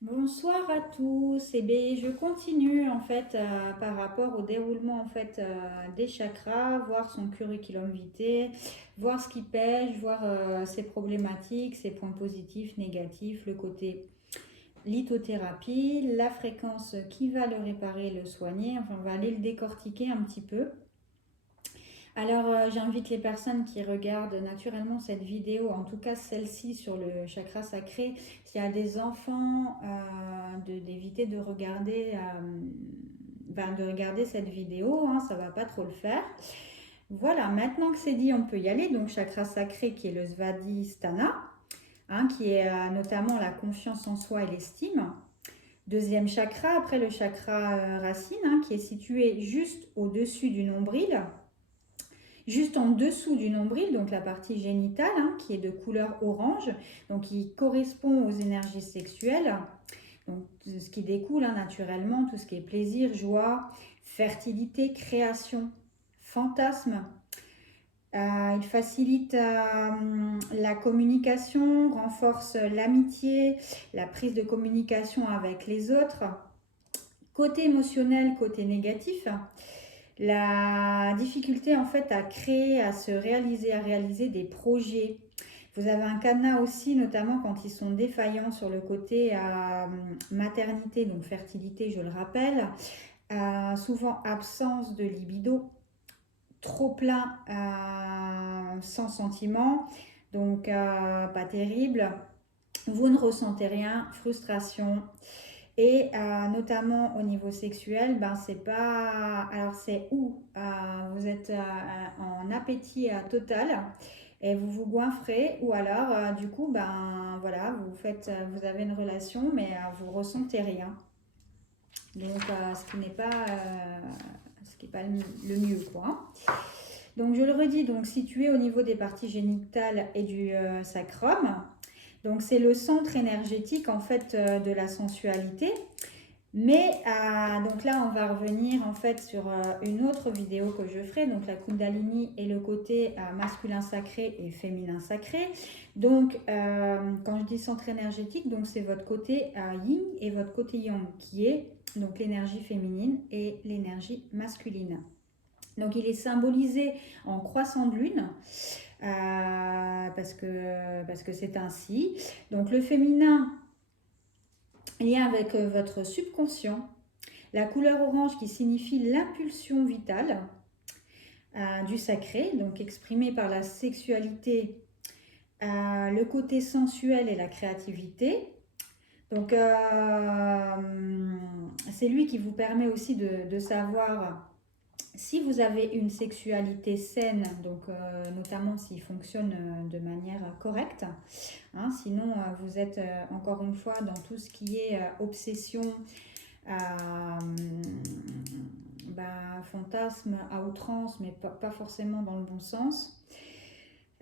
Bonsoir à tous. Eh bien, je continue en fait par rapport au déroulement en fait des chakras, voir son curriculum vitae, voir ce qui pêche, voir ses problématiques, ses points positifs, négatifs, le côté lithothérapie, la fréquence qui va le réparer, le soigner. Enfin, on va aller le décortiquer un petit peu. Alors, j'invite les personnes qui regardent naturellement cette vidéo, en tout cas celle-ci sur le chakra sacré, s'il y a des enfants, d'éviter de regarder, de regarder cette vidéo, hein, ça va pas trop le faire. Voilà, maintenant que c'est dit, on peut y aller. Donc, chakra sacré qui est le Svadhisthana, hein, qui est notamment la confiance en soi et l'estime. Deuxième chakra, après le chakra racine, hein, qui est situé juste au-dessus du nombril. Juste en dessous du nombril, donc la partie génitale, hein, qui est de couleur orange, donc qui correspond aux énergies sexuelles, donc ce qui découle hein, naturellement, tout ce qui est plaisir, joie, fertilité, création, fantasme. Il facilite la communication, renforce l'amitié, la prise de communication avec les autres. Côté émotionnel, côté négatif, la difficulté en fait à créer, à se réaliser, à réaliser des projets. Vous avez un cadenas aussi, notamment quand ils sont défaillants sur le côté maternité, donc fertilité, je le rappelle. Souvent absence de libido, trop plein, sans sentiment, donc pas terrible. Vous ne ressentez rien, frustration. Et notamment au niveau sexuel, ben c'est pas. Alors c'est où vous êtes en appétit total et vous vous goinfrez, ou alors du coup, ben voilà, vous avez une relation, mais vous ressentez rien. Donc ce qui n'est pas le mieux, quoi. Donc je le redis, donc situé au niveau des parties génitales et du sacrum. Donc c'est le centre énergétique en fait de la sensualité. Mais donc là, on va revenir en fait sur une autre vidéo que je ferai, donc la Kundalini et le côté masculin sacré et féminin sacré. Donc, quand je dis centre énergétique, donc c'est votre côté yin et votre côté yang, qui est donc l'énergie féminine et l'énergie masculine. Donc, il est symbolisé en croissant de lune. Parce que c'est ainsi. Donc le féminin, lien avec votre subconscient, la couleur orange qui signifie l'impulsion vitale du sacré, donc exprimée par la sexualité, le côté sensuel et la créativité. Donc c'est lui qui vous permet aussi de savoir si vous avez une sexualité saine, donc notamment s'il fonctionne de manière correcte. Hein, sinon, vous êtes encore une fois dans tout ce qui est obsession, fantasme à outrance, mais pas forcément dans le bon sens.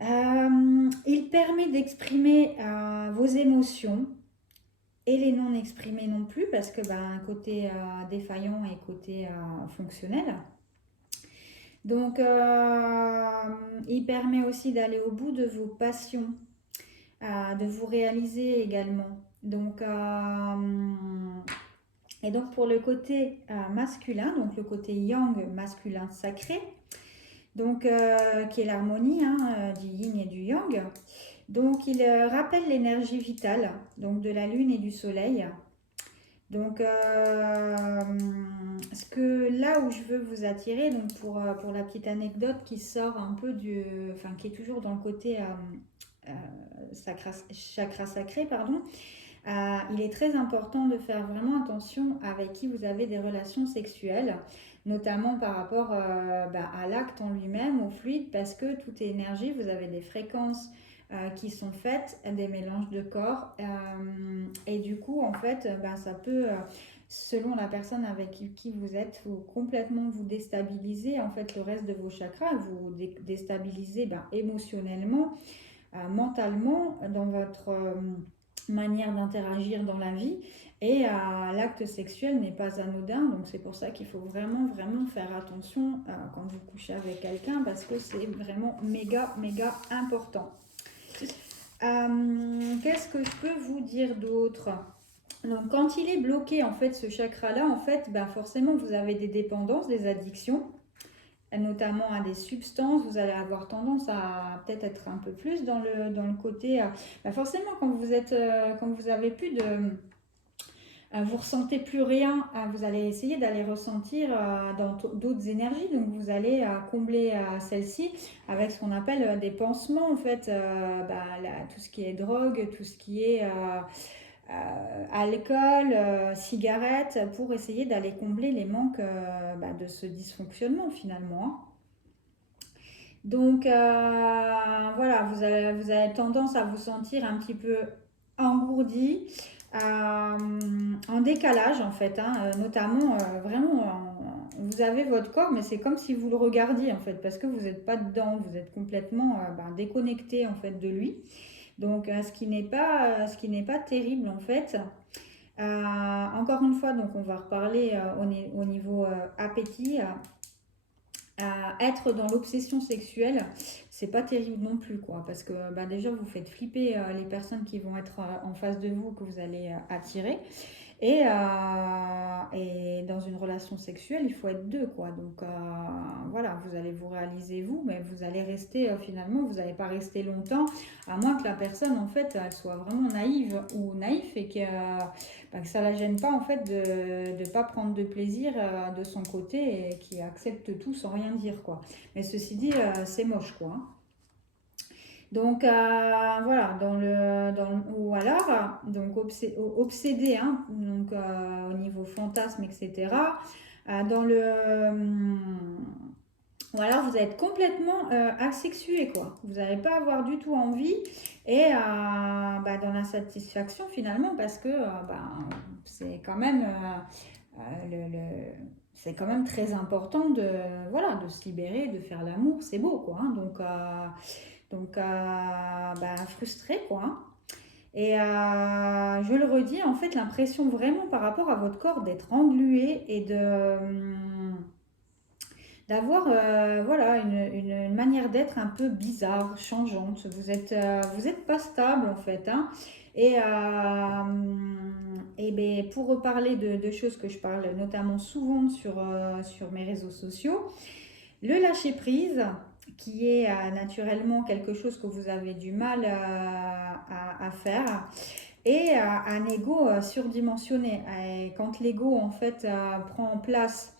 Il permet d'exprimer vos émotions et les non exprimées non plus, parce que côté défaillant et côté fonctionnel. Donc, il permet aussi d'aller au bout de vos passions, de vous réaliser également. Donc, et donc pour le côté masculin, donc le côté yang, masculin sacré, donc qui est l'harmonie hein, du yin et du yang. Donc il rappelle l'énergie vitale, donc de la lune et du soleil. Donc là où je veux vous attirer, donc pour la petite anecdote qui sort un peu qui est toujours dans le côté chakra sacré, pardon. Il est très important de faire vraiment attention avec qui vous avez des relations sexuelles, notamment par rapport à l'acte en lui-même, au fluide, parce que tout est énergie, vous avez des fréquences qui sont faites, des mélanges de corps, et du coup, en fait, ça peut, selon la personne avec qui vous êtes, complètement vous déstabiliser, en fait, le reste de vos chakras, vous déstabiliser émotionnellement, mentalement, dans votre manière d'interagir dans la vie. Et l'acte sexuel n'est pas anodin, donc c'est pour ça qu'il faut vraiment faire attention quand vous couchez avec quelqu'un, parce que c'est vraiment méga important. Qu'est-ce que je peux vous dire d'autre? Donc quand il est bloqué, en fait, ce chakra-là, en fait, ben, forcément, vous avez des dépendances, des addictions, notamment à des substances. Vous allez avoir tendance à peut-être être un peu plus dans le côté... ben, forcément, quand vous avez plus de... vous ressentez plus rien, vous allez essayer d'aller ressentir dans d'autres énergies, donc vous allez combler celle-ci avec ce qu'on appelle des pansements en fait, tout ce qui est drogue, tout ce qui est alcool, cigarettes, pour essayer d'aller combler les manques de ce dysfonctionnement finalement, hein. Donc voilà, vous avez tendance à vous sentir un petit peu engourdi, en décalage en fait, hein, notamment vraiment, vous avez votre corps, mais c'est comme si vous le regardiez en fait, parce que vous n'êtes pas dedans, vous êtes complètement déconnecté en fait de lui. Donc ce qui n'est pas terrible en fait. Encore une fois, donc on va reparler au niveau appétit. Être dans l'obsession sexuelle, c'est pas terrible non plus, quoi, parce que déjà vous faites flipper les personnes qui vont être en face de vous, que vous allez attirer. Et dans une relation sexuelle, il faut être deux, quoi. Donc voilà, vous allez vous réaliser vous, mais vous allez rester finalement, vous n'allez pas rester longtemps, à moins que la personne, en fait, elle soit vraiment naïve ou naïf et que ça la gêne pas, en fait, de ne pas prendre de plaisir de son côté et qui accepte tout sans rien dire, quoi. Mais ceci dit, c'est moche, quoi, hein. Donc voilà, ou alors, donc obsédé, hein, donc, au niveau fantasme, etc. Dans le, ou alors vous êtes complètement asexué, quoi. Vous n'allez pas avoir du tout envie et dans l'insatisfaction finalement, parce que c'est quand même c'est quand même très important de, voilà, de se libérer, de faire l'amour, c'est beau, quoi, hein. Donc, frustré, quoi, hein. Et je le redis, en fait, l'impression vraiment par rapport à votre corps d'être englué et d'avoir voilà, une manière d'être un peu bizarre, changeante. Vous êtes pas stable, en fait, hein. Et ben, pour reparler de choses que je parle notamment souvent sur mes réseaux sociaux, le lâcher prise, qui est naturellement quelque chose que vous avez du mal à faire, et un ego surdimensionné. Et quand l'ego en fait prend place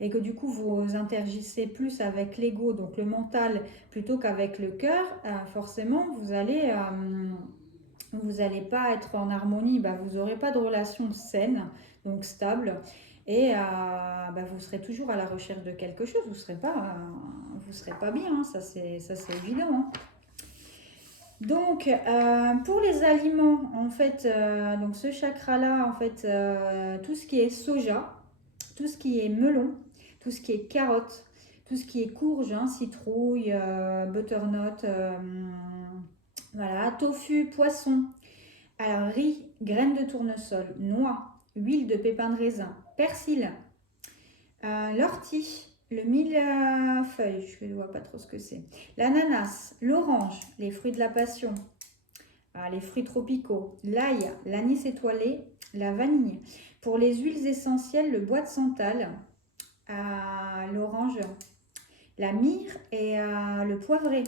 et que du coup vous interagissez plus avec l'ego, donc le mental, plutôt qu'avec le cœur, forcément vous n'allez pas être en harmonie, vous n'aurez pas de relation saine, donc stable, et vous serez toujours à la recherche de quelque chose, vous serez pas bien, hein, ça c'est évident, hein. Donc pour les aliments, en fait, donc ce chakra-là, en fait, tout ce qui est soja, tout ce qui est melon, tout ce qui est carotte, tout ce qui est courge, hein, citrouille, butternut, voilà, tofu, poisson, alors riz, graines de tournesol, noix, huile de pépins de raisin, persil, l'ortie, le millefeuille, je ne vois pas trop ce que c'est, l'ananas, l'orange, les fruits de la passion, les fruits tropicaux, l'ail, l'anis étoilé, la vanille. Pour les huiles essentielles, le bois de santal, l'orange, la myrrhe et le poivré.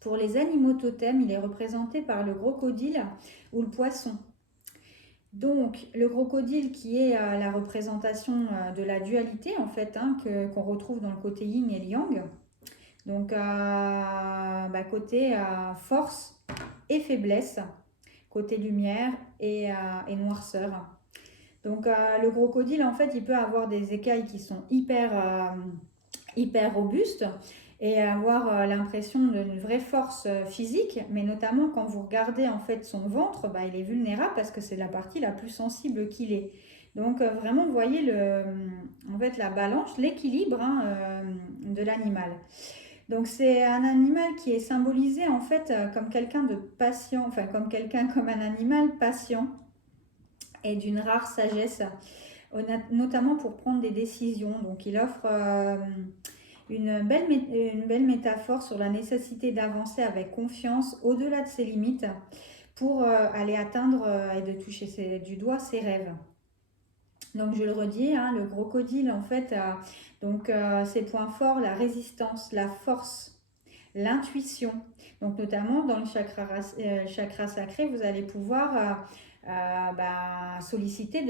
Pour les animaux totems, il est représenté par le crocodile ou le poisson. Donc, le crocodile qui est la représentation de la dualité, en fait, hein, qu'on retrouve dans le côté yin et le yang. Donc, côté force et faiblesse, côté lumière et noirceur. Donc, le crocodile, en fait, il peut avoir des écailles qui sont hyper robustes et avoir l'impression d'une vraie force physique, mais notamment quand vous regardez en fait son ventre, il est vulnérable parce que c'est la partie la plus sensible qu'il est. Donc vraiment, vous voyez en fait la balance, l'équilibre, hein, de l'animal. Donc c'est un animal qui est symbolisé en fait comme quelqu'un de patient, enfin comme un animal patient et d'une rare sagesse, notamment pour prendre des décisions. Donc il offre une belle métaphore sur la nécessité d'avancer avec confiance au-delà de ses limites pour aller atteindre et de toucher du doigt ses rêves. Donc je le redis, hein, le crocodile en fait a donc ses points forts, la résistance, la force, l'intuition. Donc notamment dans le chakra sacré, vous allez pouvoir solliciter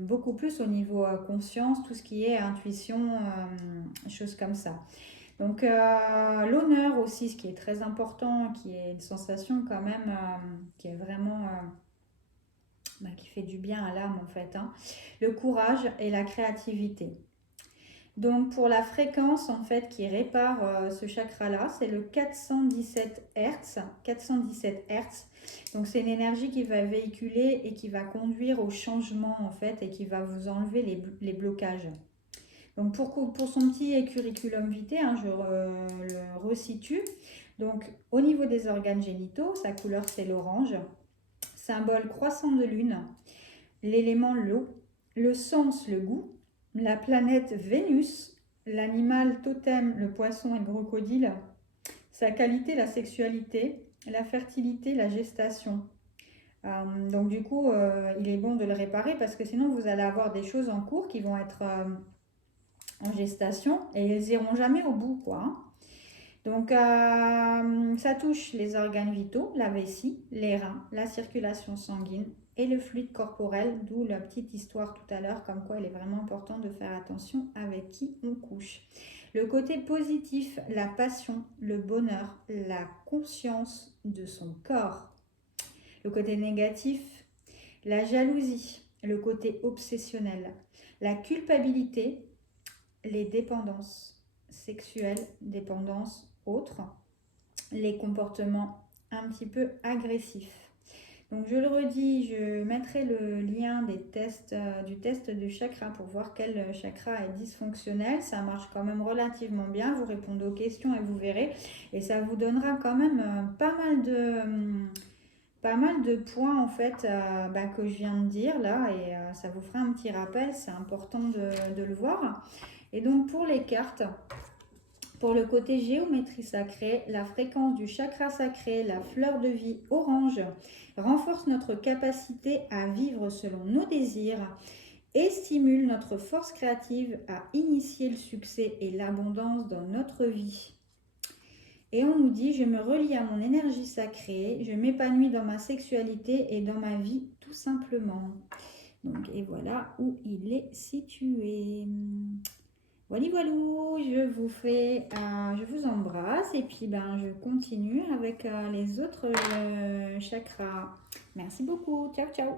beaucoup plus au niveau conscience, tout ce qui est intuition, choses comme ça. Donc l'honneur aussi, ce qui est très important, qui est une sensation quand même qui est vraiment qui fait du bien à l'âme en fait, hein. Le courage et la créativité. Donc pour la fréquence en fait qui répare ce chakra là, c'est le 417 Hz. 417 Hz. Donc c'est une énergie qui va véhiculer et qui va conduire au changement en fait et qui va vous enlever les blocages. Donc pour son petit curriculum vitae, hein, je le resitue. Donc au niveau des organes génitaux, sa couleur c'est l'orange. Symbole croissant de lune, l'élément l'eau, le sens le goût, la planète Vénus, l'animal totem le poisson et le crocodile, sa qualité la sexualité, la fertilité, la gestation. Donc du coup, il est bon de le réparer parce que sinon vous allez avoir des choses en cours qui vont être en gestation et ils n'iront jamais au bout, quoi, hein. Donc, ça touche les organes vitaux, la vessie, les reins, la circulation sanguine et le fluide corporel, d'où la petite histoire tout à l'heure, comme quoi il est vraiment important de faire attention avec qui on couche. Le côté positif, la passion, le bonheur, la conscience de son corps. Le côté négatif, la jalousie, le côté obsessionnel, la culpabilité, les dépendances sexuelles, dépendances autres, les comportements un petit peu agressifs. Donc je le redis, je mettrai le lien des tests, du test du chakra pour voir quel chakra est dysfonctionnel. Ça marche quand même relativement bien, vous répondez aux questions et vous verrez. Et ça vous donnera quand même pas mal de points en fait que je viens de dire là. Et ça vous fera un petit rappel, c'est important de le voir. Et donc pour les cartes, pour le côté géométrie sacrée, la fréquence du chakra sacré, la fleur de vie orange, renforce notre capacité à vivre selon nos désirs et stimule notre force créative à initier le succès et l'abondance dans notre vie. Et on nous dit, je me relie à mon énergie sacrée, je m'épanouis dans ma sexualité et dans ma vie tout simplement. Donc, et voilà où il est situé. Voilà, voilà, je vous embrasse et puis je continue avec les autres chakras. Merci beaucoup, ciao, ciao.